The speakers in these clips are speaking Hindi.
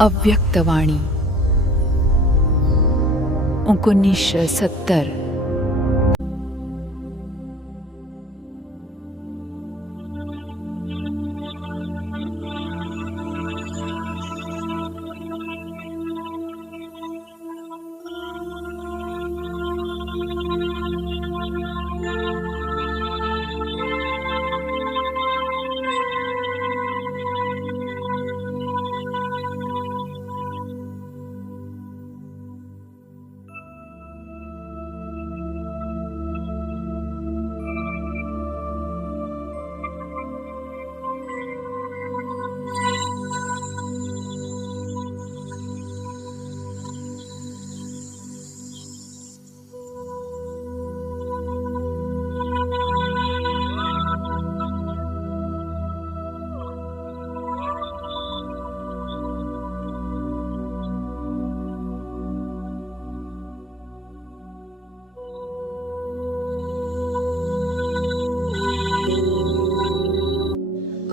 अव्यक्तवाणी 1970।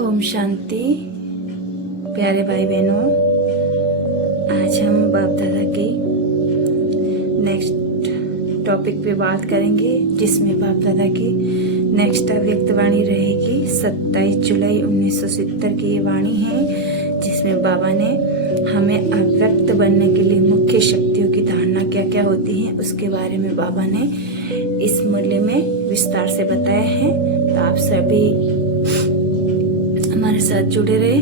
ओम शांति। प्यारे भाई बहनों, आज हम बाप दादा की नेक्स्ट टॉपिक पे बात करेंगे, जिसमें बाप दादा की नेक्स्ट अव्यक्त वाणी रहेगी। 27 जुलाई 1970 की ये वाणी है, जिसमें बाबा ने हमें अव्यक्त बनने के लिए मुख्य शक्तियों की धारणा क्या क्या होती है उसके बारे में बाबा ने इस मूल्य में विस्तार से बताया है। तो आप सभी हमारे साथ जुड़े रहे।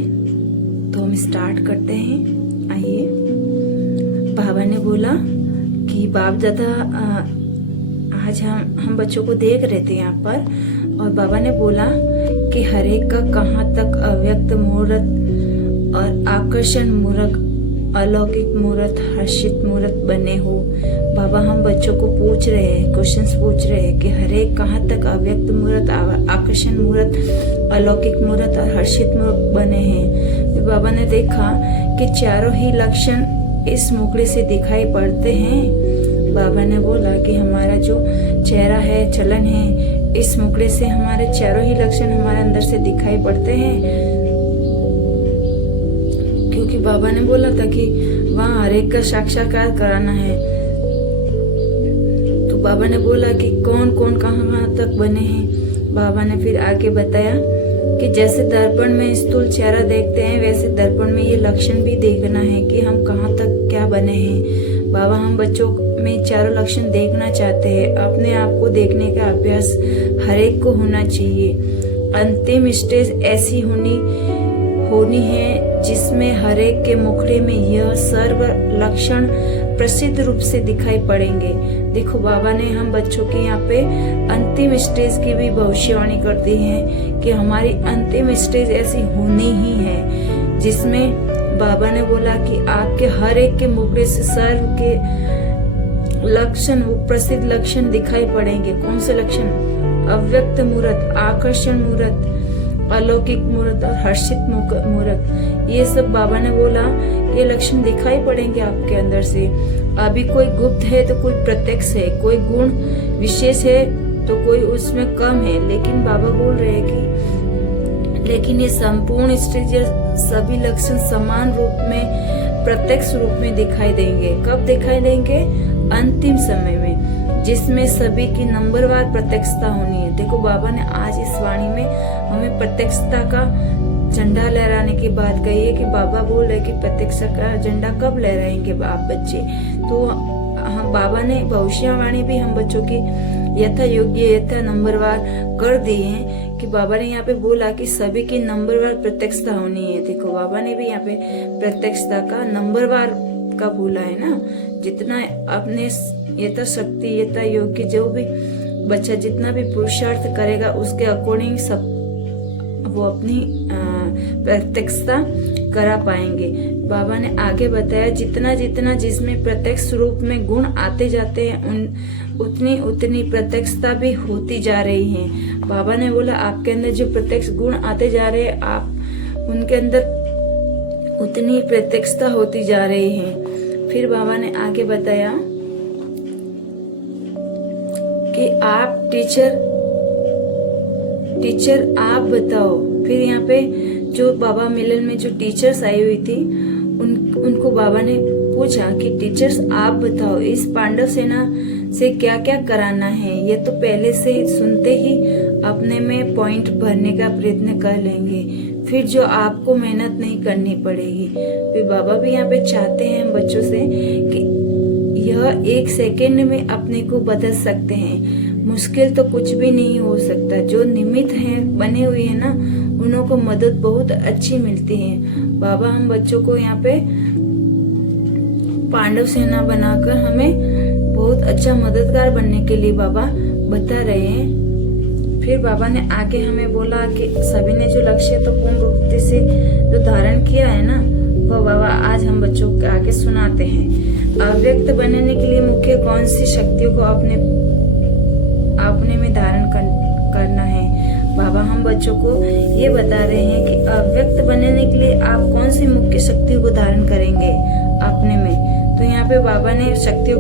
तो हम स्टार्ट करते हैं। आइए। बाबा ने बोला कि बाप दादा आज हम बच्चों को देख रहे थे यहाँ पर, और बाबा ने बोला कि हर एक का कहाँ तक अव्यक्त मुहूर्त और आकर्षण मुहूर्त, अलौकिक मुहूर्त, हर्षित मुहूर्त बने हो। बाबा हम बच्चों को पूछ रहे हैं, क्वेश्चंस पूछ रहे हैं कि हर एक कहाँ तक अव्यक्त मुहूर्त, आकर्षण मुहूर्त, अलौकिक मुहूर्त और हर्षित मुहूर्त बने हैं। तो बाबा ने देखा कि चारों ही लक्षण इस मुखड़े से दिखाई पड़ते हैं। बाबा ने बोला कि हमारा जो चेहरा है, चलन है, इस मुखड़े से हमारे चारों ही लक्षण हमारे अंदर से दिखाई पड़ते हैं। क्योंकि बाबा ने बोला था कि वहाँ हर एक का साक्षात्कार कराना है। तो बाबा ने बोला कि कौन कौन कहाँ तक बने हैं। बाबा ने फिर आगे बताया कि जैसे दर्पण में स्थूल चेहरा देखते हैं, वैसे दर्पण में ये लक्षण भी देखना है कि हम कहाँ तक क्या बने हैं। बाबा हम बच्चों में चारों लक्षण देखना चाहते हैं। अपने आप को देखने का अभ्यास हर एक को होना चाहिए। अंतिम स्टेज ऐसी होनी है जिसमें हर एक के मुखड़े में यह सर्व लक्षण प्रसिद्ध रूप से दिखाई पड़ेंगे। देखो बाबा ने हम बच्चों के यहाँ पे अंतिम स्टेज की भी भविष्यवाणी कर दी है कि हमारी अंतिम स्टेज ऐसी होनी ही है, जिसमें बाबा ने बोला कि आपके हर एक के मुखड़े से सर्व के लक्षण, वो प्रसिद्ध लक्षण दिखाई पड़ेंगे। कौन से लक्षण? अव्यक्त मुहूर्त, आकर्षण मुहूर्त, अलौकिक मुहूर्त और हर्षित मुहूर्त। ये सब बाबा ने बोला ये लक्षण दिखाई पड़ेंगे आपके अंदर से। अभी कोई गुप्त है तो कोई प्रत्यक्ष है, कोई गुण विशेष है तो कोई उसमें कम है। लेकिन बाबा बोल रहे हैं कि लेकिन ये संपूर्ण स्टेज, सभी लक्षण समान रूप में, प्रत्यक्ष रूप में दिखाई देंगे। कब दिखाई देंगे? अंतिम समय में, जिसमें सभी की नंबरवार प्रत्यक्षता होनी है। देखो बाबा ने आज इस वाणी में हमें प्रत्यक्षता का झंडा लहराने की बात कही है कि बाबा बोल रहे कि प्रत्यक्षता का झंडा कब लहराएंगे आप बच्चे। तो हम बाबा ने भविष्यवाणी भी हम बच्चों की यथा योग्य, यथा नंबरवार कर दी है कि बाबा ने यहाँ पे बोला कि सभी की नंबरवार प्रत्यक्षता होनी है। देखो बाबा ने भी यहाँ पे प्रत्यक्षता का नंबरवार का बोला है ना। जितना अपने यथा शक्ति, यथा योग्य, जो भी बच्चा जितना भी पुरुषार्थ करेगा उसके अकॉर्डिंग सब वो अपनी प्रत्यक्षता करा पाएंगे। बाबा ने आगे बताया जितना जितना जिसमें प्रत्यक्ष रूप में गुण आते जाते हैं उतनी उतनी प्रत्यक्षता भी होती जा रही है। बाबा ने बोला आपके अंदर जो प्रत्यक्ष गुण आते जा रहे हैं, आप उनके अंदर उतनी प्रत्यक्षता होती जा रही है। फिर बाबा ने आगे बताया कि आप टीचर आप बताओ। फिर यहाँ पे जो बाबा मिलन में जो टीचर्स आई हुई थी उनको बाबा ने पूछा कि टीचर्स आप बताओ इस पांडव सेना से क्या क्या कराना है। ये तो पहले से सुनते ही अपने में पॉइंट भरने का प्रयत्न कर लेंगे, फिर जो आपको मेहनत नहीं करनी पड़ेगी। फिर बाबा भी यहाँ पे चाहते हैं बच्चों से कि यह 1 सेकेंड में अपने को बदल सकते हैं। मुश्किल तो कुछ भी नहीं हो सकता। जो निमित्त हैं बने हुए हैं ना, उन्हों को मदद बहुत अच्छी मिलती है। बाबा हम बच्चों को यहाँ पे पांडव सेना बनाकर हमें बहुत अच्छा मददगार बनने के लिए बाबा बता रहे हैं। फिर बाबा ने आगे हमें बोला कि सभी ने जो लक्ष्य तो पूर्ण रूप से जो धारण किया है ना, वो बाबा आज हम बच्चों को आगे सुनाते हैं। अव्यक्त बनने के लिए मुख्य कौन सी शक्तियों को अपने में धारण करना है। बाबा हम बच्चों को ये बता रहे हैं कि अव्यक्त बनने के लिए आप कौन सी मुख्य शक्तियों को धारण करेंगे अपने में। तो यहाँ पे बाबा ने शक्तियों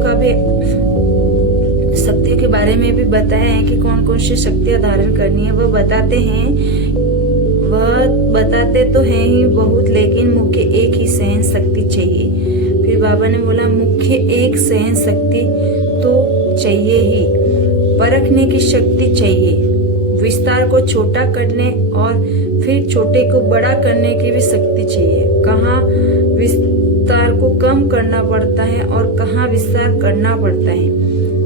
के बारे में भी बताया है कि कौन कौन सी शक्तियां धारण करनी है। वह बताते तो हैं ही बहुत, लेकिन मुख्य एक ही सहन शक्ति चाहिए। फिर बाबा ने बोला मुख्य एक सहन शक्ति तो चाहिए ही, परखने की शक्ति चाहिए, विस्तार को छोटा करने और फिर छोटे को बड़ा करने की भी शक्ति चाहिए। कहाँ विस्तार को कम करना पड़ता है और कहाँ विस्तार करना पड़ता है।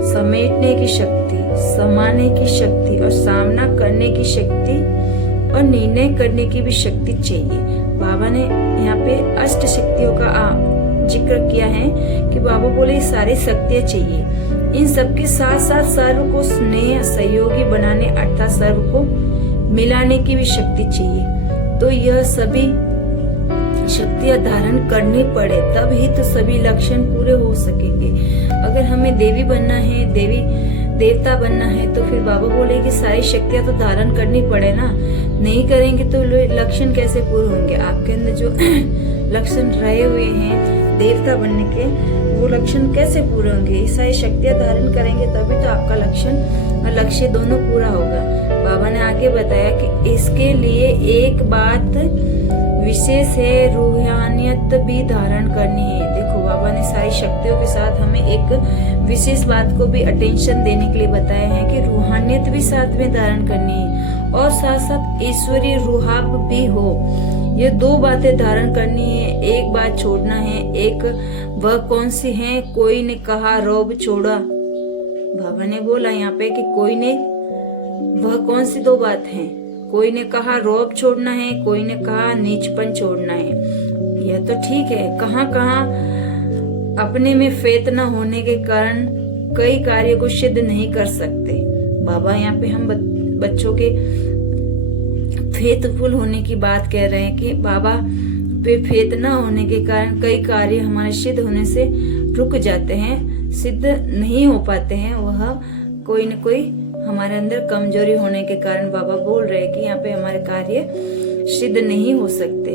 समेटने की शक्ति, समाने की शक्ति और सामना करने की शक्ति और निर्णय करने की भी शक्ति चाहिए। बाबा ने यहाँ पे अष्ट शक्तियों का जिक्र किया है कि बाबा बोले सारी शक्तियां चाहिए। इन सबके साथ साथ सर्व को स्नेह सहयोगी बनाने अर्थात सर्व को मिलाने की भी शक्ति चाहिए। तो यह सभी शक्तियां धारण करनी पड़े तब ही तो सभी लक्षण पूरे हो सकेंगे। अगर हमें देवी बनना है, देवता बनना है, तो फिर बाबा बोले कि सारी शक्तियां तो धारण करनी पड़े ना। नहीं करेंगे तो लक्षण कैसे पूरे होंगे। आपके अंदर जो लक्षण रहे हुए हैं देवता बनने के, वो लक्षण कैसे पूरे होंगे। सारी शक्तियां धारण करेंगे तभी तो आपका लक्षण और लक्ष्य दोनों पूरा होगा। बाबा ने आगे बताया कि इसके लिए एक बात विशेष है, रूहानियत भी धारण करनी है। देखो बाबा ने सारी शक्तियों के साथ हमें एक विशेष बात को भी अटेंशन देने के लिए बताया है कि रूहानियत भी साथ में धारण करनी है और साथ साथ ईश्वरीय रूहाब भी हो। ये 2 बातें धारण करनी है, एक बात छोड़ना है। एक वह कौन सी है, कोई ने कहा रौब छोड़ा। बाबा ने बोला यहाँ पे कि कोई ने, वह कौन सी 2 बात हैं। कोई ने कहा रौब छोड़ना है, कोई ने कहा नीचपन छोड़ना है। यह तो ठीक है। कहाँ अपने में फेत न होने के कारण कई कार्य को सिद्ध नहीं कर सकते। बाबा यहाँ पे हम बच्चों के फेथफुल होने की बात कह रहे हैं कि बाबा पे फेत न होने के कारण कई कार्य हमारे सिद्ध होने से रुक जाते हैं, सिद्ध नहीं हो पाते हैं। वह कोई न कोई हमारे अंदर कमजोरी होने के कारण बाबा बोल रहे हैं कि यहाँ पे हमारे कार्य सिद्ध नहीं हो सकते।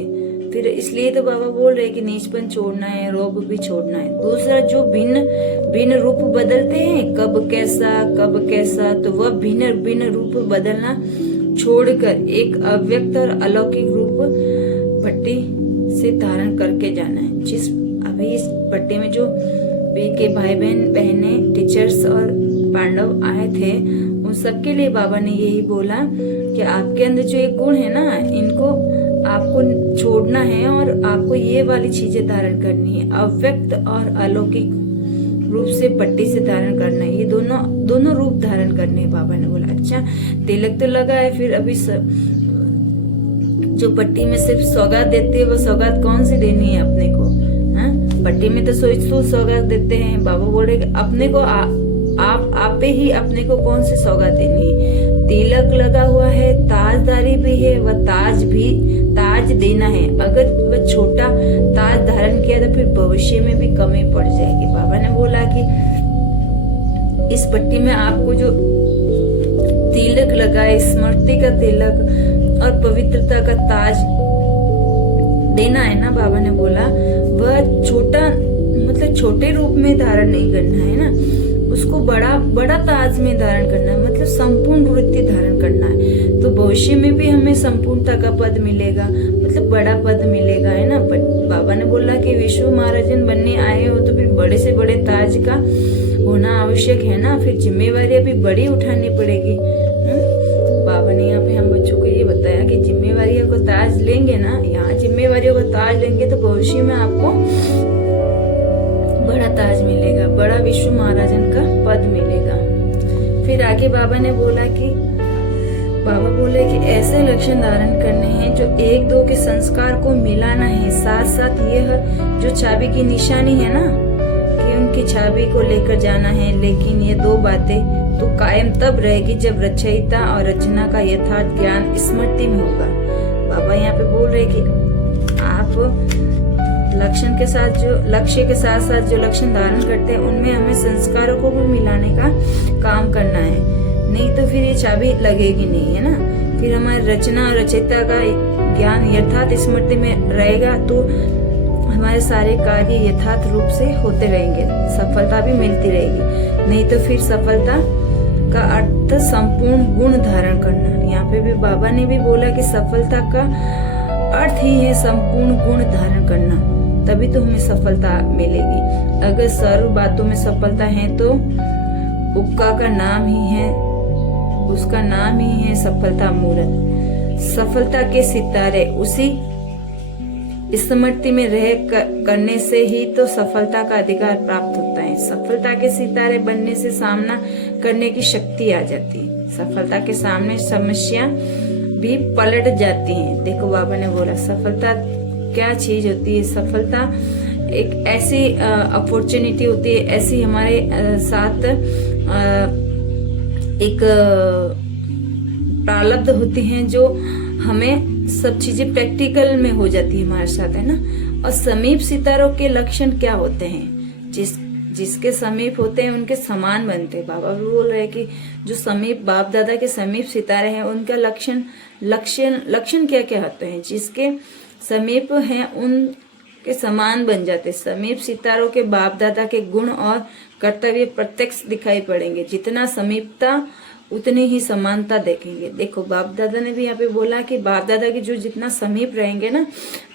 फिर इसलिए तो बाबा बोल रहे हैं कि नीचपन छोड़ना है, रोग भी छोड़ना है। दूसरा जो भिन्न रूप बदलते हैं, कब कैसा, तो वह भिन्न रूप बदलना छोड़कर एक अव्यक्त और अलौकिक रूप भट्टी से धारण करके जाना है। जिस अभी इस भट्टी में जो के भाई बहने टीचर्स और पांडव आए थे, उन सबके लिए बाबा ने यही बोला कि आपके अंदर जो एक गुण है ना, इनको आपको छोड़ना है और आपको ये वाली चीजें धारण करनी है। अव्यक्त और अलौकिक रूप से पट्टी से धारण करना है। ये दोनों रूप धारण करने हैं। बाबा ने बोला अच्छा तिलक तो लगा है, फिर अभी जो पट्टी में सिर्फ सौगात देते हैं, वो सौगात कौन सी देनी है अपने को। पट्टी में तो सौगात देते हैं। बाबा बोल रहे कि अपने को आप ही अपने को कौन सी सौगात देनी है। तिलक लगा हुआ है, ताजदारी भी है, वह ताज देना है। अगर वह छोटा ताज धारण किया तो फिर भविष्य में भी कमी पड़ जाएगी। बाबा ने बोला कि इस पट्टी में आपको जो तिलक लगा है, स्मृति का तिलक और पवित्रता का ताज देना है ना, बाबा ने बोला वह छोटा मतलब छोटे रूप में धारण नहीं करना है ना, उसको बड़ा ताज में धारण करना है, मतलब संपूर्ण वृत्ति धारण करना है। तो भविष्य में भी हमें संपूर्णता का पद मिलेगा, मतलब बड़ा पद मिलेगा, है ना। बाबा ने बोला कि विश्व महाराजन बनने आए हो तो फिर बड़े से बड़े ताज का होना आवश्यक है ना, फिर जिम्मेवारी अभी बड़ी उठानी पड़ेगी। बाबा ने यहाँ पे हम बच्चों को ये बताया कि जिम्मेवारियों को ताज लेंगे ना, यहाँ जिम्मेवारियों को ताज लेंगे तो भविष्य में आपको बड़ा ताज मिलेगा, बड़ा विश्व महाराजन का पद मिलेगा। फिर आगे बाबा बोले कि ऐसे लक्षण धारण करने हैं जो एक दो के संस्कार को मिलाना है, साथ साथ यह जो चाबी की निशानी है ना कि उनकी चाबी को लेकर जाना है। लेकिन ये दो बातें तो कायम तब रहेगी जब रचयिता और रचना का यथार्थ ज्ञान स्मृति में होगा। बाबा यहाँ पे बोल रहे कि आप लक्ष्य के साथ साथ जो लक्षण धारण करते हैं उनमें हमें संस्कारों को भी मिलाने का काम करना है, नहीं तो फिर ये चाबी लगेगी नहीं, है ना। फिर हमारी रचना और रचयिता का ज्ञान यथार्थ स्मृति में रहेगा तो हमारे सारे कार्य यथार्थ रूप से होते रहेंगे, सफलता भी मिलती रहेगी। नहीं तो फिर सफलता का अर्थ संपूर्ण गुण धारण करना। यहाँ पे भी बाबा ने भी बोला कि सफलता का अर्थ ही है संपूर्ण गुण धारण करना, तभी तो हमें सफलता मिलेगी। अगर सर्व बातों में सफलता है तो उसका नाम ही है सफलता मूर्त। सफलता के सितारे उसी स्मृति में रह करने से ही तो सफलता का अधिकार प्राप्त होता है। सफलता के सितारे बनने से सामना करने की शक्ति आ जाती है, सफलता के सामने समस्या भी पलट जाती हैं। देखो बाबा ने बोला सफलता क्या चीज होती है। सफलता एक ऐसी अपॉर्चुनिटी होती है, ऐसी हमारे साथ एक प्रारब्ध होती हैं जो हमें सब चीजें प्रैक्टिकल में हो जाती है हमारे साथ, है ना। और समीप सितारों के लक्षण क्या होते हैं, जिसके समीप होते हैं उनके समान बनते हैं। बाबा भी बोल रहे हैं कि जो समीप बाप दादा के समीप सितारे हैं उनका लक्षण क्या क्या होते हैं, जिसके समीप हैं उनके समान बन जाते। समीप सितारों के बाप दादा के गुण और कर्तव्य प्रत्यक्ष दिखाई पड़ेंगे। जितना समीपता उतनी ही समानता देखेंगे। देखो बाप दादा ने भी यहाँ पे बोला कि बाप दादा के जो जितना समीप रहेंगे ना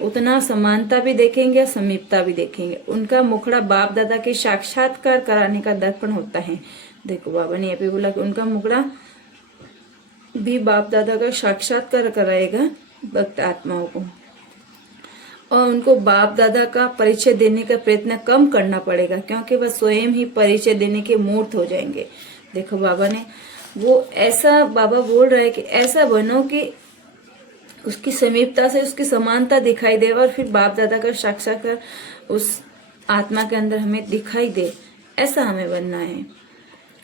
उतना समानता भी देखेंगे और समीपता भी देखेंगे। उनका मुखड़ा बाप दादा के साक्षात्कार कराने का दर्पण होता है। देखो बाबा ने यहाँ पे बोला कि उनका मुखड़ा भी बाप दादा का साक्षात्कार कराएगा भक्त आत्माओं को, और उनको बाप दादा का परिचय देने का प्रयत्न कम करना पड़ेगा, क्योंकि वह स्वयं ही परिचय देने के मूर्त हो जाएंगे। देखो बाबा ने बाबा बोल रहा है कि ऐसा बनो कि उसकी समीपता से उसकी समानता दिखाई दे और फिर बाप दादा का साक्षात्कार उस आत्मा के अंदर हमें दिखाई दे, ऐसा हमें बनना है।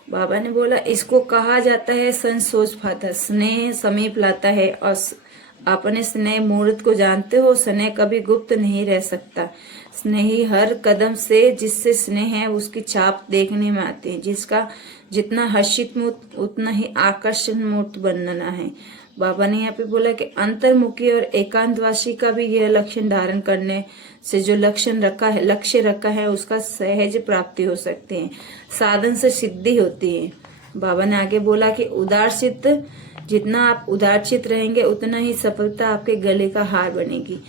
बाबा ने बोला इसको कहा जाता है संसोच फादर, स्नेह समीप लाता है। और अपने स्नेह मूर्त को जानते हो, स्नेह कभी गुप्त नहीं रह सकता। स्नेही हर कदम से जिससे स्नेह है उसकी छाप देखने में आती है। जिसका जितना हर्षित मूर्त उतना ही आकर्षण मूर्त बनना है। बाबा ने यहाँ पे बोला कि अंतर्मुखी और एकांतवासी का भी यह लक्षण धारण करने से जो लक्ष्य रखा है उसका सहज प्राप्ति हो सकती है, साधन से सिद्धि होती है। बाबा ने आगे बोला कि उदारचित्त, जितना आप उदारचित्त रहेंगे उतना ही सफलता आपके गले का हार बनेगी।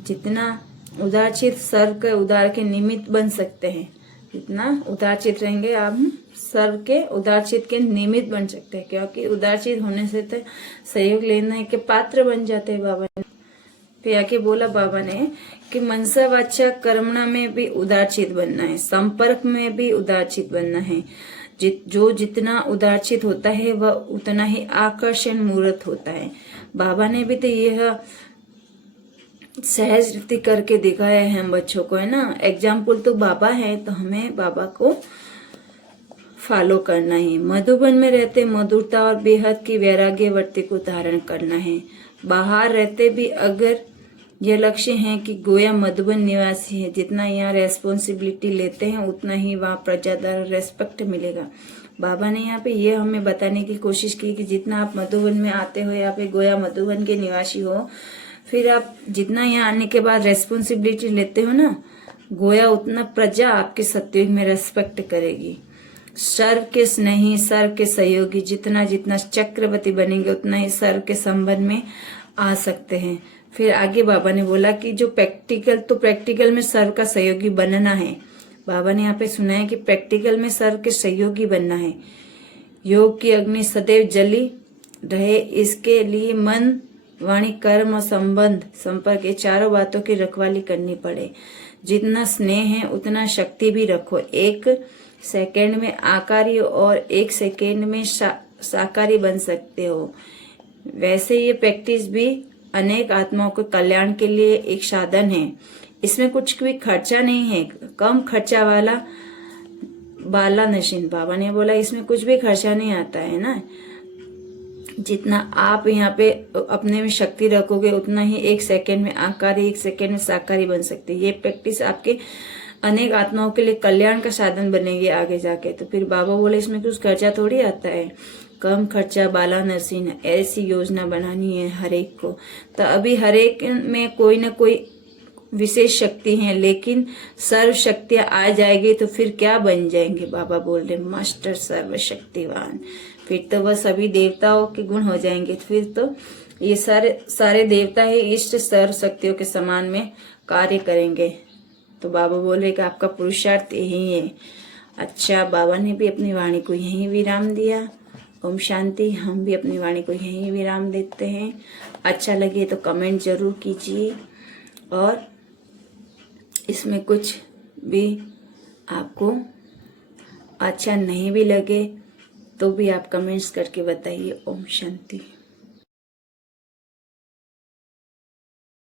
जितना उदारचित्त सर्व के उदार के निमित्त बन सकते हैं, जितना उदारचित्त रहेंगे आप सर्व के उदारचित्त के निमित्त बन सकते हैं, क्योंकि उदारचित्त होने से तो सहयोग लेने के पात्र बन जाते हैं। बाबा ने फिर आके बोला बाबा ने कि मनसा वाचा कर्मणा में भी उदारचित्त बनना है, संपर्क में भी उदारचित्त बनना है। जो जितना उदारचित्त होता है वह उतना ही आकर्षण मूर्त होता है। बाबा ने भी तो यह सहज रीति करके दिखाया है हम बच्चों को, है ना। एग्जाम्पल तो बाबा है, तो हमें बाबा को फॉलो करना है। मधुबन में रहते मधुरता और बेहद की वैराग्यवर्ती को धारण करना है। बाहर रहते भी अगर यह लक्ष्य है कि गोया मधुबन निवासी है, जितना यहाँ रेस्पॉन्सिबिलिटी लेते हैं उतना ही वहाँ प्रजादार रेस्पेक्ट मिलेगा। बाबा ने यहाँ पे ये हमें बताने की कोशिश की कि जितना आप मधुबन में आते हो, यहाँ पे गोया मधुबन के निवासी हो, फिर आप जितना यहाँ आने के बाद रेस्पॉन्सिबिलिटी लेते हो ना, गोया उतना प्रजा आपके सत्युग में रेस्पेक्ट करेगी। सर्व के स्नेही, सर्व के सहयोगी, जितना जितना चक्रवर्ती बनेंगे उतना ही सर्व के संबंध में आ सकते हैं। फिर आगे बाबा ने बोला कि जो प्रैक्टिकल में सर्व का सहयोगी बनना है। बाबा ने यहाँ पे सुना है कि प्रैक्टिकल में सर्व के सहयोगी बनना है। योग की अग्नि सदैव जली रहे, इसके लिए मन, वाणी, कर्म और संपर्क ये चारों बातों की रखवाली करनी पड़े। जितना स्नेह है उतना शक्ति भी रखो। 1 सेकेंड में आकारी और 1 सेकेंड में साकारी बन सकते हो। वैसे ये प्रैक्टिस भी अनेक आत्माओं के कल्याण के लिए एक साधन है। इसमें कुछ भी खर्चा नहीं है, कम खर्चा वाला नशीन। बाबा ने बोला इसमें कुछ भी खर्चा नहीं आता है ना। जितना आप यहाँ पे अपने में शक्ति रखोगे उतना ही 1 सेकेंड में आकारी, 1 सेकेंड में साकारी बन सकते हैं। ये प्रैक्टिस आपके अनेक आत्माओं के लिए कल्याण का साधन बनेगी आगे जाके। तो फिर बाबा बोले इसमें कुछ खर्चा थोड़ी आता है, कम खर्चा बाला नसीन, ऐसी योजना बनानी है हर एक को। तो अभी हर एक में कोई ना कोई विशेष शक्ति है, लेकिन सर्व शक्तियां आ जाएगी तो फिर क्या बन जाएंगे। बाबा बोल रहे मास्टर सर्वशक्तिवान, फिर तो वह सभी देवताओं के गुण हो जाएंगे। फिर तो ये सारे देवता ही इष्ट सर्व शक्तियों के समान में कार्य करेंगे। तो बाबा बोल रहे कि आपका पुरुषार्थ यही है। अच्छा, बाबा ने भी अपनी वाणी को यहीं विराम दिया। ओम शांति। हम भी अपनी वाणी को यहीं विराम देते हैं। अच्छा लगे तो कमेंट जरूर कीजिए, और इसमें कुछ भी आपको अच्छा नहीं भी लगे तो भी आप कमेंट्स करके बताइए। ओम शांति।